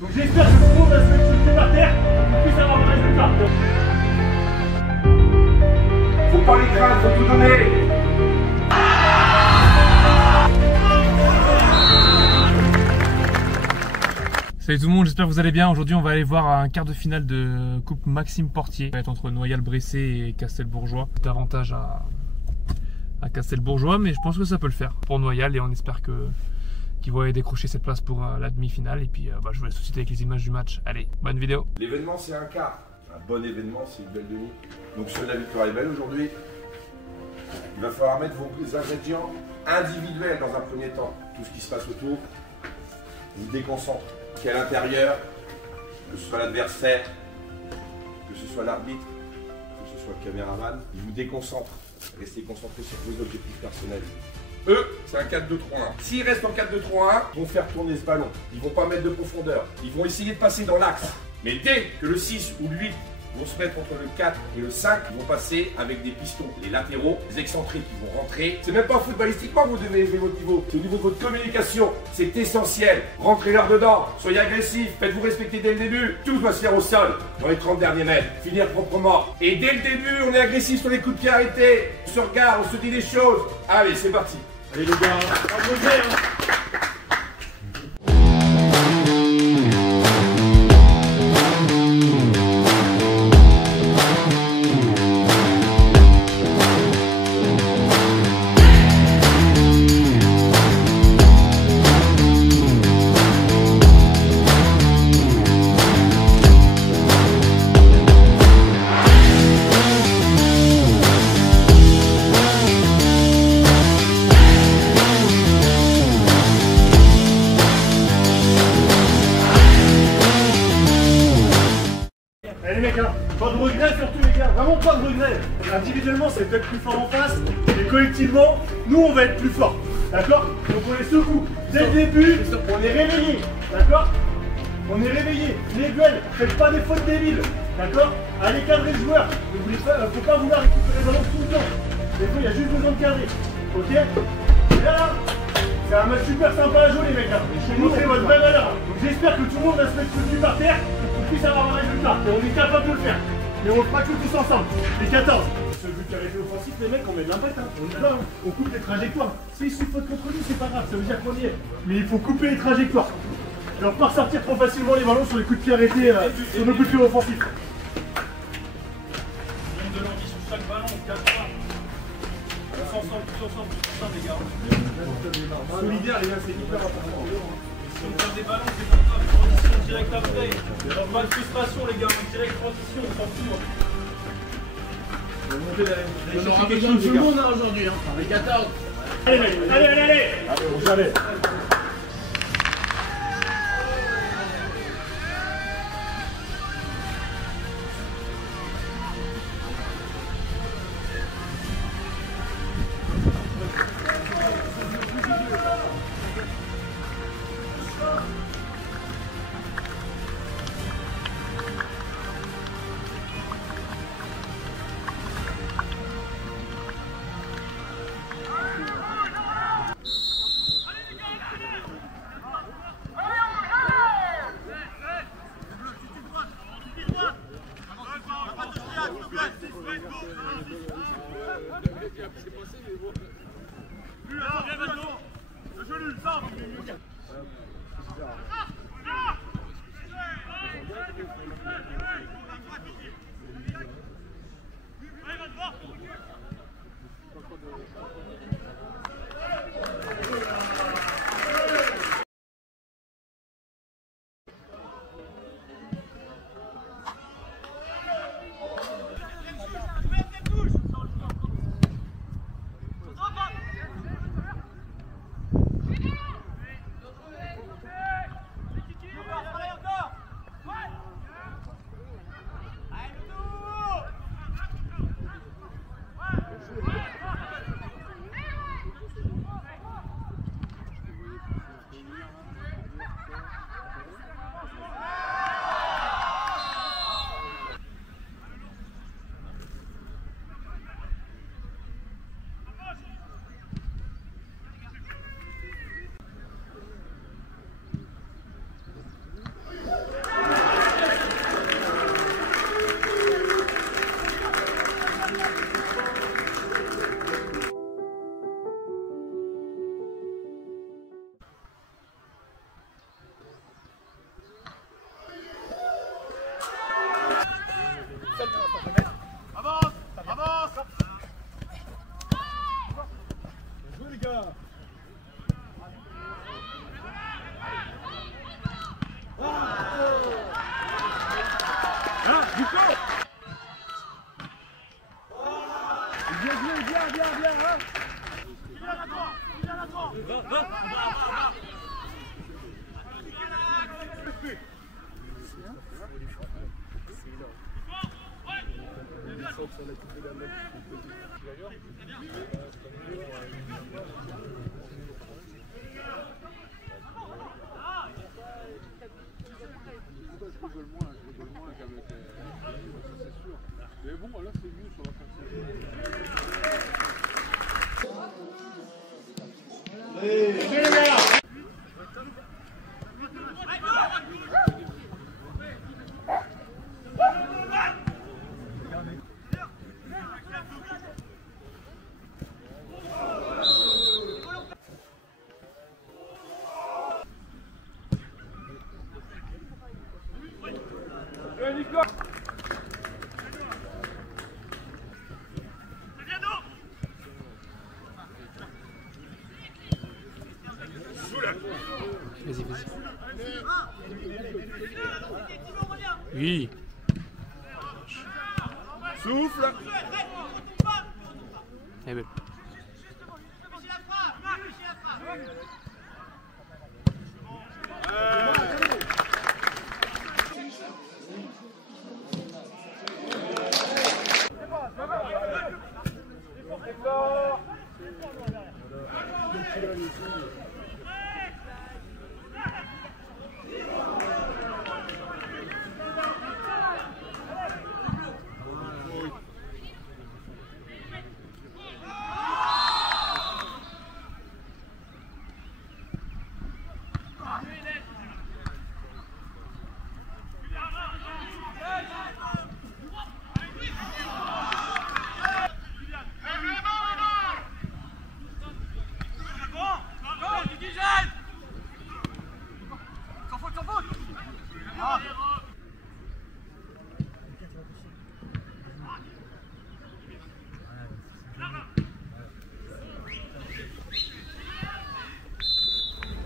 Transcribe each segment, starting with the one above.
Donc j'espère que tout le monde va se mettre sur le pied par terre pour qu'on puisse avoir le résultat. Faut pas les craindre, faut tout donner. Salut tout le monde, j'espère que vous allez bien. Aujourd'hui on va aller voir un quart de finale de Coupe Maxime Portier. Ça va être entre Noyal-Bressé et Castelbourgeois. Davantage à Castelbourgeois, mais je pense que ça peut le faire pour Noyal et on espère qu'ils vont aller décrocher cette place pour la demi-finale. Et puis je vous laisse tout de suite avec les images du match. Allez, bonne vidéo. L'événement c'est un quart. Un bon événement, c'est une belle demi. Donc seule la victoire est belle aujourd'hui. Il va falloir mettre vos ingrédients individuels dans un premier temps. Tout ce qui se passe autour vous déconcentre. Qu'à l'intérieur, que ce soit l'adversaire, que ce soit l'arbitre, que ce soit le caméraman, il vous déconcentre. Restez concentrés sur vos objectifs personnels. Eux, c'est un 4-2-3-1. S'ils restent en 4-2-3-1, ils vont faire tourner ce ballon. Ils vont pas mettre de profondeur. Ils vont essayer de passer dans l'axe. Mais dès que le 6 ou le 8 vont se mettre entre le 4 et le 5, ils vont passer avec des pistons. Les latéraux, les excentriques, ils vont rentrer. C'est même pas footballistiquement que vous devez élever votre niveau. C'est au niveau de votre communication. C'est essentiel. Rentrez leur dedans. Soyez agressifs. Faites-vous respecter dès le début. Tout doit se faire au sol, dans les 30 derniers mètres. Finir proprement. Et dès le début, on est agressif sur les coups de pied arrêtés. On se regarde, on se dit des choses. Allez, c'est parti. Allez les gars, on va bouger, hein. Allez les mecs, hein, pas de regrets surtout les gars, vraiment pas de regrets. Individuellement c'est peut-être plus fort en face, mais collectivement, nous on va être plus fort. D'accord? Donc on les secoue. Dès le début, on est réveillés. D'accord? On est réveillés. Les duels, faites pas des fautes débiles. D'accord? Allez cadrer le joueur. Faut pas vouloir récupérer le ballon tout le temps. Des fois il y a juste besoin de cadrer. Ok? Et là, c'est un match super sympa à jouer les mecs. Vous montrez votre vraie valeur. Donc j'espère que tout le monde va se mettre le cul par terre pour qu'on puisse avoir un résultat. Et on est capable de le faire. Mais on le fera que tous ensemble. Les 14. Ce but qui a été offensif, les mecs, on met de l'impact. Hein. On est là, hein. On coupe les trajectoires. S'ils se faute contre nous, c'est pas grave, ça veut dire qu'on y est. Mais il faut couper les trajectoires. Et on peut ressortir trop facilement les ballons sur les coups de pied arrêtés, sur nos coups de pied offensifs. De l'envie sur chaque ballon, on casse pas. Tous ensemble, les gars. Solidaire, les gars, c'est hyper important. Si on perd des ballons, c'est pas grave. Transition direct après. Alors, pas de frustration, les gars. Direct transition, on s'en fout. On aura besoin de tout le monde aujourd'hui, hein. Les 14. Allez, mec, allez, allez, allez. Allez. Mais bon, là c'est mieux sur la partie. Vas-y, vas-y. Oui. Souffle. Eh ben.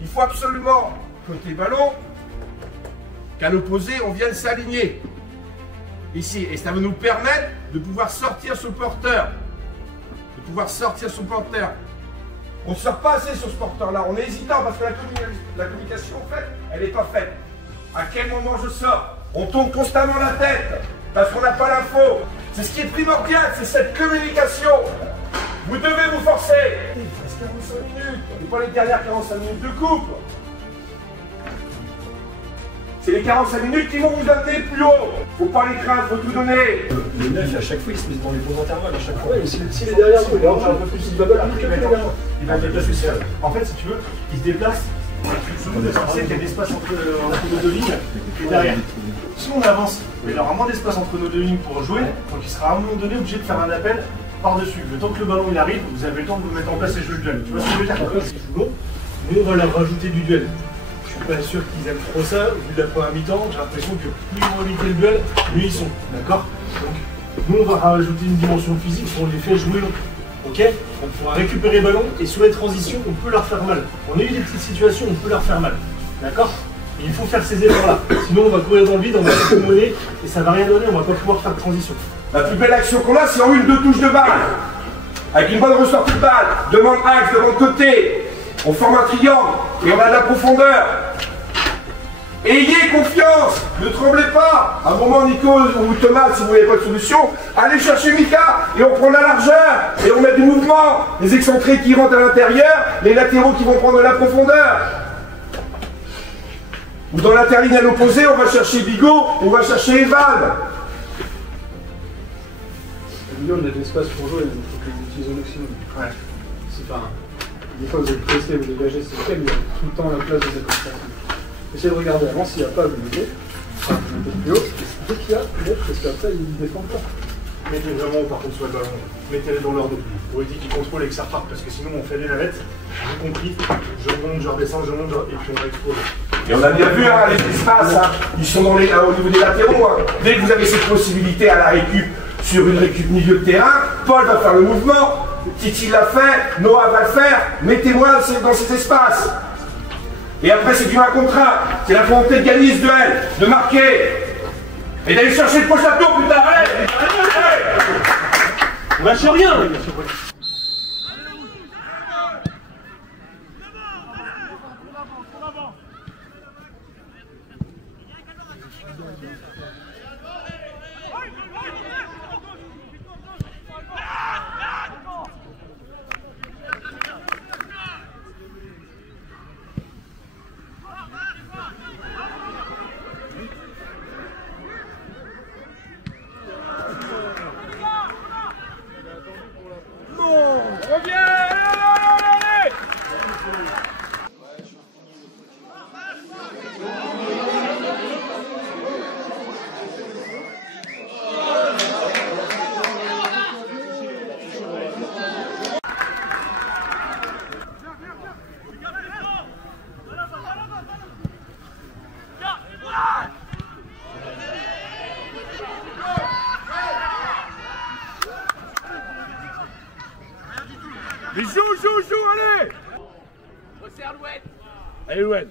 Il faut absolument, côté ballon, qu'à l'opposé, on vienne s'aligner. Ici, et ça va nous permettre de pouvoir sortir sur le porteur. On ne sort pas assez sur ce porteur-là, on est hésitant parce que la communication, en fait, elle n'est pas faite. À quel moment je sors? On tourne constamment la tête parce qu'on n'a pas l'info. C'est ce qui est primordial, c'est cette communication. Vous devez vous forcer. Il reste 45 minutes, on n'est pas les dernières 45 minutes de coupe. C'est les 45 minutes qui vont vous amener plus haut. Faut pas les craindre, faut tout donner. Le 9, à chaque fois, il se met dans les bons intervalles. À chaque fois, s'il est derrière nous, il va un peu plus de bubble, après il va se déplacer seul. En fait, si tu veux, il se déplace. Souvent, c'est censé qu'il y a de l'espace entre nos deux lignes et derrière. Si on avance, il y aura moins d'espace entre nos deux lignes pour jouer, donc il sera à un moment donné obligé de faire un appel par-dessus. Le temps que le ballon il arrive, vous avez le temps de vous mettre en place et jouer le duel. Tu vois ce que je veux dire? Nous, on va leur rajouter du duel. Je suis pas sûr qu'ils aiment trop ça, vu de la première mi-temps, j'ai l'impression que plus ils vont éviter le duel, mieux ils sont, d'accord? Donc, nous on va rajouter une dimension physique, on les fait jouer long, ok? On pourra récupérer le ballon, et sur les transitions, on peut leur faire mal. On a eu des petites situations, on peut leur faire mal, d'accord? Et il faut faire ces efforts-là, sinon on va courir dans le vide, on va se monnaie, et ça va rien donner, on va pas pouvoir faire de transition. La plus belle action qu'on a, c'est en 1-2 touches de balle. Avec une bonne ressortie de balle, demande axe, demande côté. On forme un triangle et on a de la profondeur. Ayez confiance, ne tremblez pas. À un moment, Nico ou Thomas, si vous n'avez pas de solution, allez chercher Mika et on prend la largeur et on met du mouvement. Les excentrés qui rentrent à l'intérieur, les latéraux qui vont prendre de la profondeur. Ou dans l'interligne à l'opposé, on va chercher Bigot, on va chercher Evan. On a de l'espace pour jouer, donc il faut que vous utilisez au maximum. Ouais. C'est pas. Des fois vous allez presser, vous dégagez, c'est ok, mais il y a tout le temps la place de déconcentrer. Essayez de regarder avant, s'il n'y a pas, vous mettez. Un peu plus haut. Dès qu'il y a, parce qu'après ils ne défendent pas. Mettez vraiment par contre sur le ballon, mettez-les dans leur dos. Pour éviter qu'ils contrôlent et que ça reparte, parce que sinon on fait des navettes, j'ai compris, je monte, je redescends, je monte, et puis on va exploser. Et on a bien vu hein, les espaces, hein. Ils sont dans les, au niveau des latéraux. Hein. Dès que vous avez cette possibilité à la récup, sur une récup milieu de terrain, Paul va faire le mouvement, Titi l'a fait, Noah va le faire, mettez-moi dans ces espaces. Et après c'est du 1 contre 1, c'est la volonté de gagner ce duel, de marquer, et d'aller chercher le prochain tour plus tard. Allez, allez. On lâche rien. Et joue, allez. Resserre l'ouette. Allez, Louette.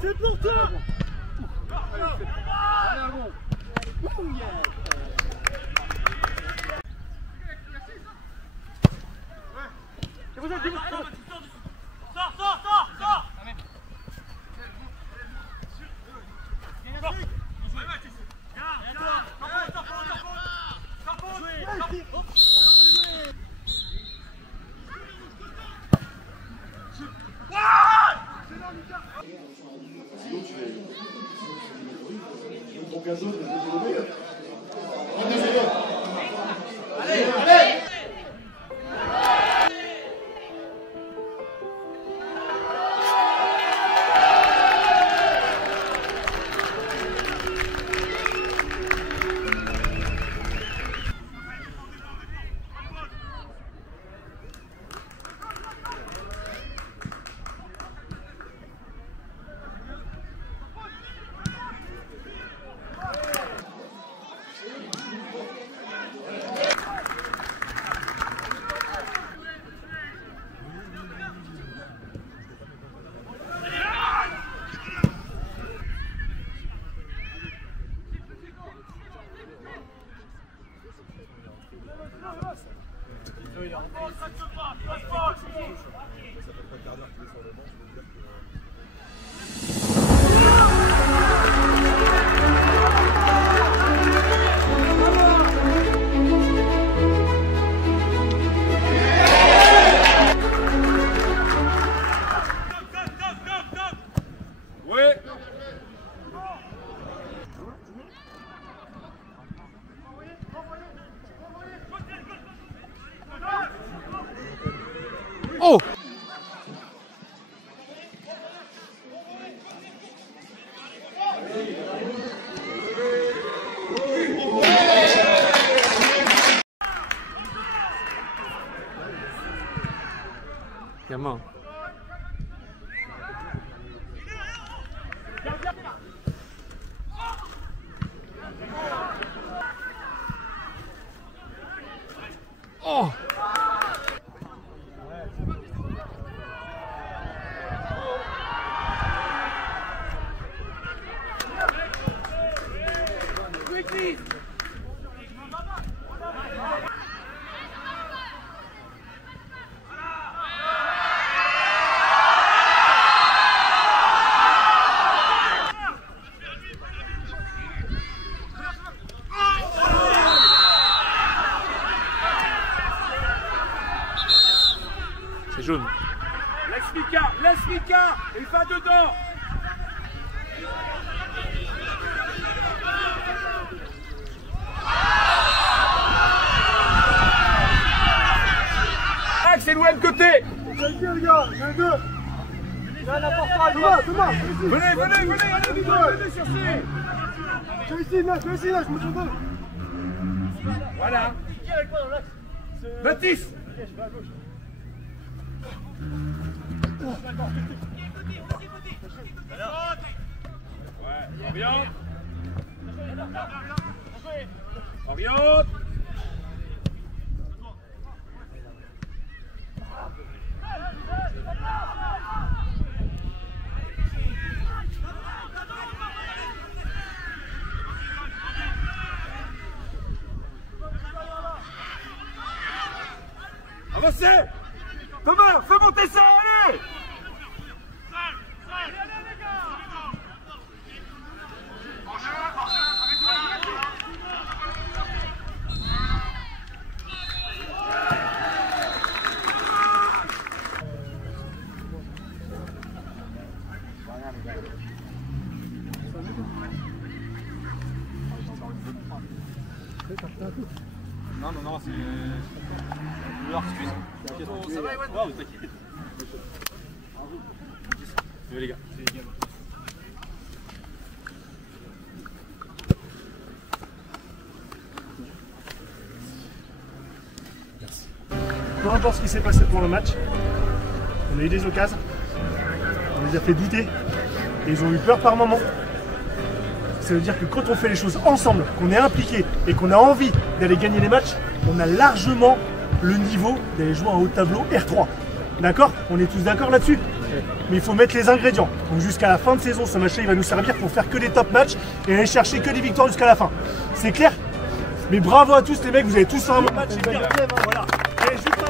C'est pour toi. Oh! Gamin. Oh! C'est jaune. Laisse Mika et va dedans. Axe et Louane côté. Les gars, il y en a deux. Là, la porte à Thomas. Venez, allez chercher. Je suis ici, là, je me suis deux. Voilà. Qui est avec moi dans l'axe? Baptiste. Ok, je vais à gauche. Oriente. Oriente. Avancez. Thomas, fais monter ça, allez! Non, c'est. Je leur excuse. Ça va, Ewan? Ouais, t'inquiète. Les gars. Merci. Peu importe ce qui s'est passé pendant le match, on a eu des occasions, on les a fait douter, et ils ont eu peur par moment. Ça veut dire que quand on fait les choses ensemble, qu'on est impliqué et qu'on a envie d'aller gagner les matchs, on a largement le niveau d'aller jouer en haut de tableau R3. D'accord? On est tous d'accord là-dessus? Mais il faut mettre les ingrédients. Donc jusqu'à la fin de saison, ce match-là, il va nous servir pour faire que des top matchs et aller chercher que des victoires jusqu'à la fin. C'est clair? Mais bravo à tous les mecs, vous avez tous fait un bon match. Voilà. Et juste